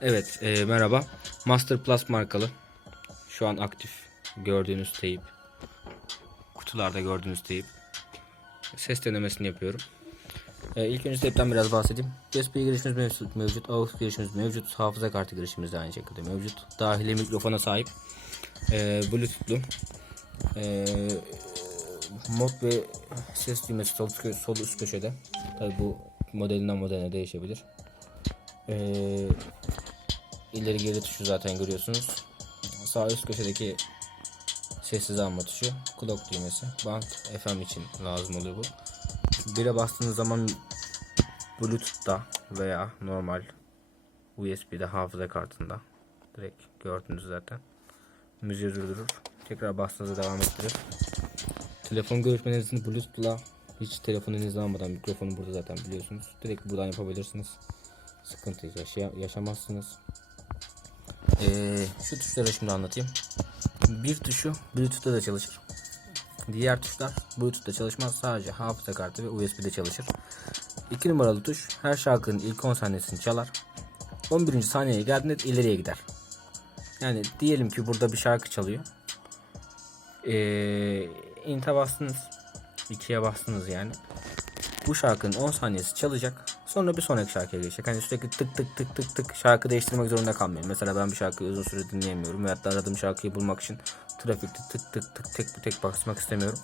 Evet e, merhaba. Master Plus markalı. Şu an aktif gördüğünüz teyip. Kutularda gördüğünüz teyip. Ses denemesini yapıyorum. E, ilk önce teypten biraz bahsedeyim. USB girişimiz mevcut, mevcut. AUX girişimiz mevcut. Hafıza kartı girişimiz de aynı şekilde mevcut. Dahili mikrofona sahip. E, Bluetooth'lu. E, mod ve ses düğmesi sol, sol üst köşede. Tabi bu modelinden modeline değişebilir. Ee, ileri geri tuşu zaten görüyorsunuz. Sağ üst köşedeki sessiz alma tuşu. Clock düğmesi. Band FM için lazım oluyor bu. Bire bastığınız zaman Bluetooth'ta veya normal USB'de hafıza kartında direkt gördünüz zaten. Müziği durdurur. Tekrar bastığınızda devam ettirir. Telefon görüşmelerinizi Bluetooth'la hiç telefonu elinizden almadan mikrofonu burada zaten biliyorsunuz. Direkt buradan yapabilirsiniz. Sıkıntı yaşa- yaşamazsınız. Ee, şu tuşları şimdi anlatayım. Bir tuşu Bluetooth'ta da çalışır. Diğer tuşlar Bluetooth'ta çalışmaz. Sadece hafıza kartı ve USB'de çalışır. 2 numaralı tuş her şarkının ilk 10 saniyesini çalar. 11. saniyeye geldiğinde ileriye gider. Yani diyelim ki burada bir şarkı çalıyor. Ee, int'e bastınız. 2'ye bastınız yani. Bu şarkının 10 saniyesi çalacak. Sonra bir sonraki şarkıya geçecek. Hani sürekli tık tık tık tık tık şarkı değiştirmek zorunda kalmayın. Mesela ben bir şarkıyı uzun süre dinleyemiyorum. Veyahut da aradığım şarkıyı bulmak için trafikte tık tık tık tek bir tek basmak istemiyorum.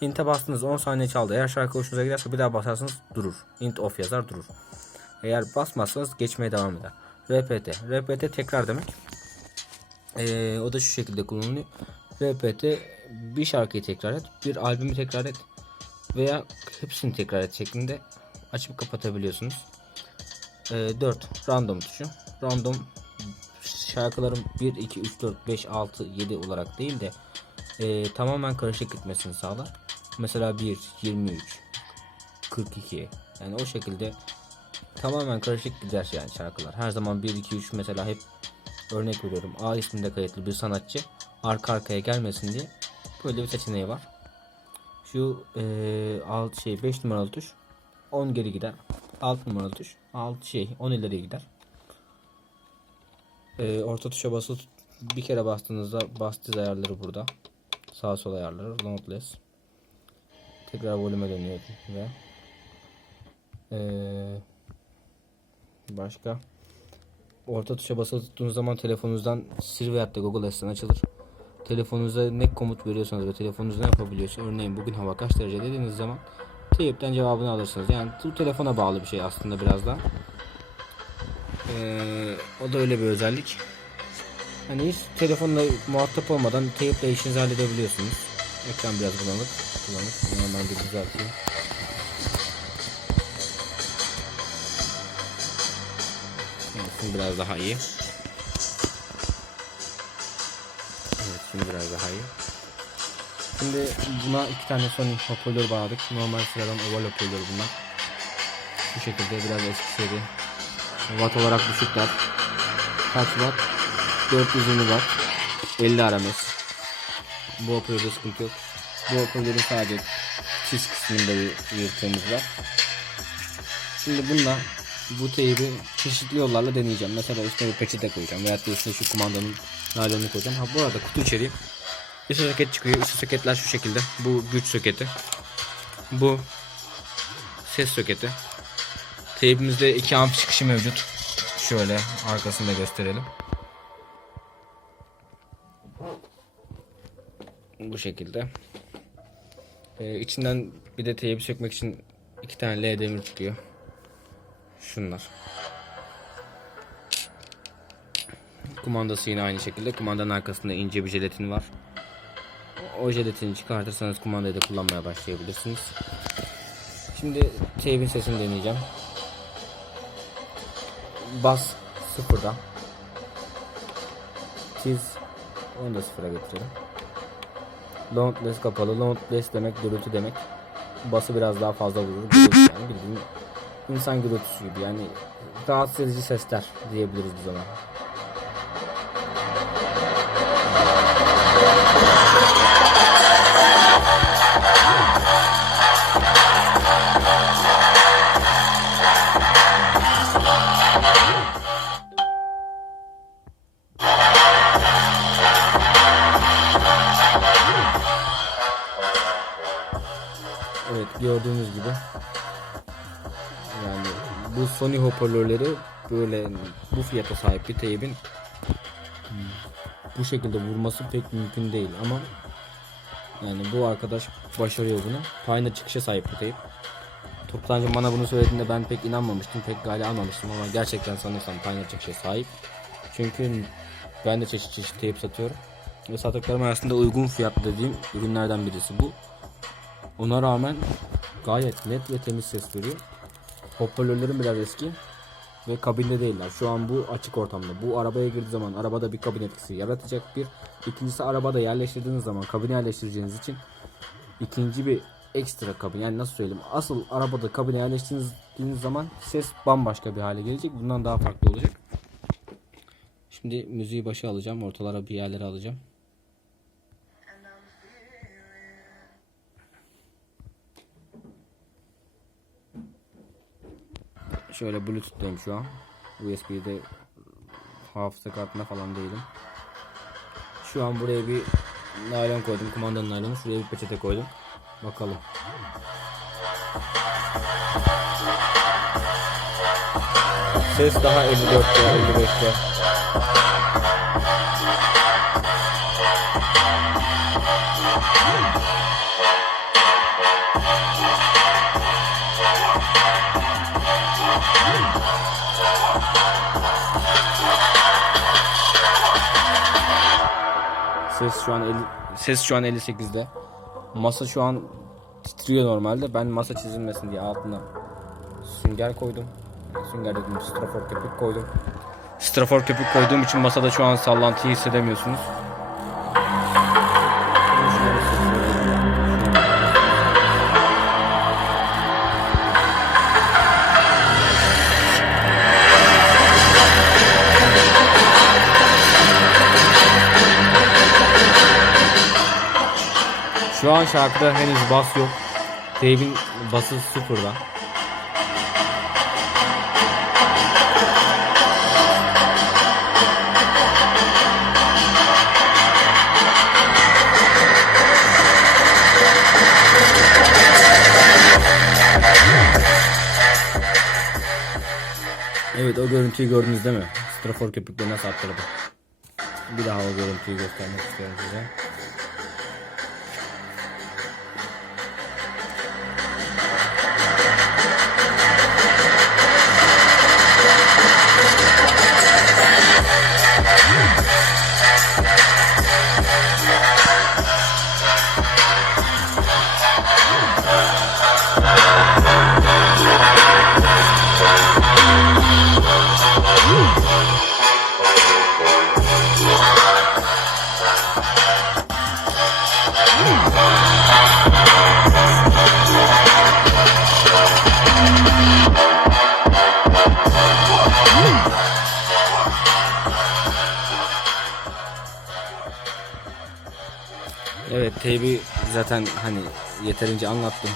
Int'e bastınız 10 saniye çaldı. Eğer şarkı hoşunuza giderse bir daha basarsınız durur. Int off yazar durur. Eğer basmazsanız geçmeye devam eder. RPT. RPT tekrar demek. Ee, o da şu şekilde kullanılıyor. RPT bir şarkıyı tekrar et, bir albümü tekrar et veya hepsini tekrar et şeklinde açıp kapatabiliyorsunuz. Ee, 4 random tuşu. Random şarkıların 1 2 3 4 5 6 7 olarak değil de e, tamamen karışık gitmesini sağlar. Mesela 1 23 42 yani o şekilde tamamen karışık gider yani şarkılar. Her zaman 1 2 3 mesela hep örnek veriyorum A isminde kayıtlı bir sanatçı arka arkaya gelmesin diye böyle bir seçeneği var. Şu eee alt şey 5 numaralı tuş 10 geri gider. 6 numaralı tuş 6 şey 10 ileri gider. Eee, orta tuşa basılı bir kere bastığınızda bastığı ayarları burada. Sağ sol ayarları limitless. Tekrar volüme dönüyor ve eee, başka orta tuşa basılı tuttuğunuz zaman telefonunuzdan Siri veyahut da Google Assistant açılır. Telefonunuza ne komut veriyorsanız ve telefonunuz ne yapabiliyorsa örneğin bugün hava kaç derece dediğiniz zaman teyipten cevabını alırsınız. Yani bu telefona bağlı bir şey aslında biraz da. Ee, o da öyle bir özellik. Hani hiç telefonla muhatap olmadan teyiple işinizi halledebiliyorsunuz. Ekran biraz bulanık. Bulanık. Bir düzelteyim. Şimdi biraz daha iyi. Evet, biraz daha iyi. Şimdi buna iki tane Sony hoparlör bağladık. Normal sıradan oval hoparlör bunlar. Bu şekilde biraz eski seri. Watt olarak düşükler. Kaç watt? 420 watt. 50 RMS. Bu hoparlörde sıkıntı yok. Bu hoparlörün sadece çiz kısmında bir yırtığımız var. Şimdi bununla bu teybi çeşitli yollarla deneyeceğim. Mesela üstüne bir peçete koyacağım. Da üstüne şu kumandanın naylonunu koyacağım. Ha bu arada kutu içeriği Üst soket çıkıyor. Üst soketler şu şekilde. Bu güç soketi. Bu ses soketi. Teybimizde 2 amp çıkışı mevcut. Şöyle arkasını da gösterelim. Bu şekilde. Ee, içinden bir de teybi sökmek için iki tane L demir çıkıyor. Şunlar. Kumandası yine aynı şekilde. Kumandanın arkasında ince bir jelatin var. O jelatini çıkartırsanız kumandayı da kullanmaya başlayabilirsiniz. Şimdi teybin sesini deneyeceğim. Bas sıfırda. Tiz onu da sıfıra getirelim. Limitless kapalı. Limitless demek gürültü demek. Bası biraz daha fazla vurur. Yani bildiğin insan gürültüsü gibi yani rahatsız edici sesler diyebiliriz biz ona. Gördüğünüz gibi yani bu Sony hoparlörleri böyle bu fiyata sahip bir teybin bu şekilde vurması pek mümkün değil ama yani bu arkadaş başarıyor bunu. Pioneer çıkışa sahip bu teyp. Toptancı bana bunu söylediğinde ben pek inanmamıştım, pek gale almamıştım ama gerçekten sanırsam Pioneer çıkışa sahip. Çünkü ben de çeşit çeşit teyp satıyorum. Ve sattıklarım arasında uygun fiyatlı dediğim ürünlerden birisi bu. Ona rağmen gayet net ve temiz ses veriyor. Hoparlörlerim biraz eski ve kabinde değiller. Şu an bu açık ortamda. Bu arabaya girdiği zaman arabada bir kabin etkisi yaratacak bir. İkincisi arabada yerleştirdiğiniz zaman kabine yerleştireceğiniz için ikinci bir ekstra kabin. Yani nasıl söyleyeyim? Asıl arabada kabine yerleştirdiğiniz zaman ses bambaşka bir hale gelecek. Bundan daha farklı olacak. Şimdi müziği başa alacağım. Ortalara bir yerlere alacağım. Şöyle Bluetooth'tayım şu an. USB'de hafıza kartına falan değilim. Şu an buraya bir naylon koydum. Kumandanın naylonu. Şuraya bir peçete koydum. Bakalım. Ses daha 54'te, 55'te. Ses şu an 50, ses şu an 58'de. Masa şu an titriyor normalde. Ben masa çizilmesin diye altına sünger koydum. Sünger dedim strafor köpük koydum. Strafor köpük koyduğum için masada şu an sallantıyı hissedemiyorsunuz. Şu an şarkıda henüz bas yok. Teybin bası sıfırda. Evet o görüntüyü gördünüz değil mi? Strafor köpükleri nasıl attırdı? Bir daha o görüntüyü göstermek istiyorum size. Evet teybi zaten hani yeterince anlattım.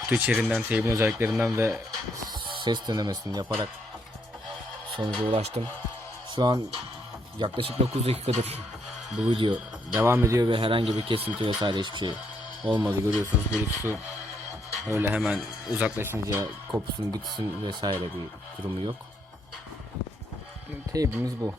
Kutu içeriğinden, teybin özelliklerinden ve ses denemesini yaparak sonuca ulaştım. Şu an yaklaşık 9 dakikadır bu video devam ediyor ve herhangi bir kesinti vesaire hiçbir şey olmadı görüyorsunuz. Bluetooth'u öyle hemen uzaklaşınca kopsun gitsin vesaire bir durumu yok. Teybimiz bu.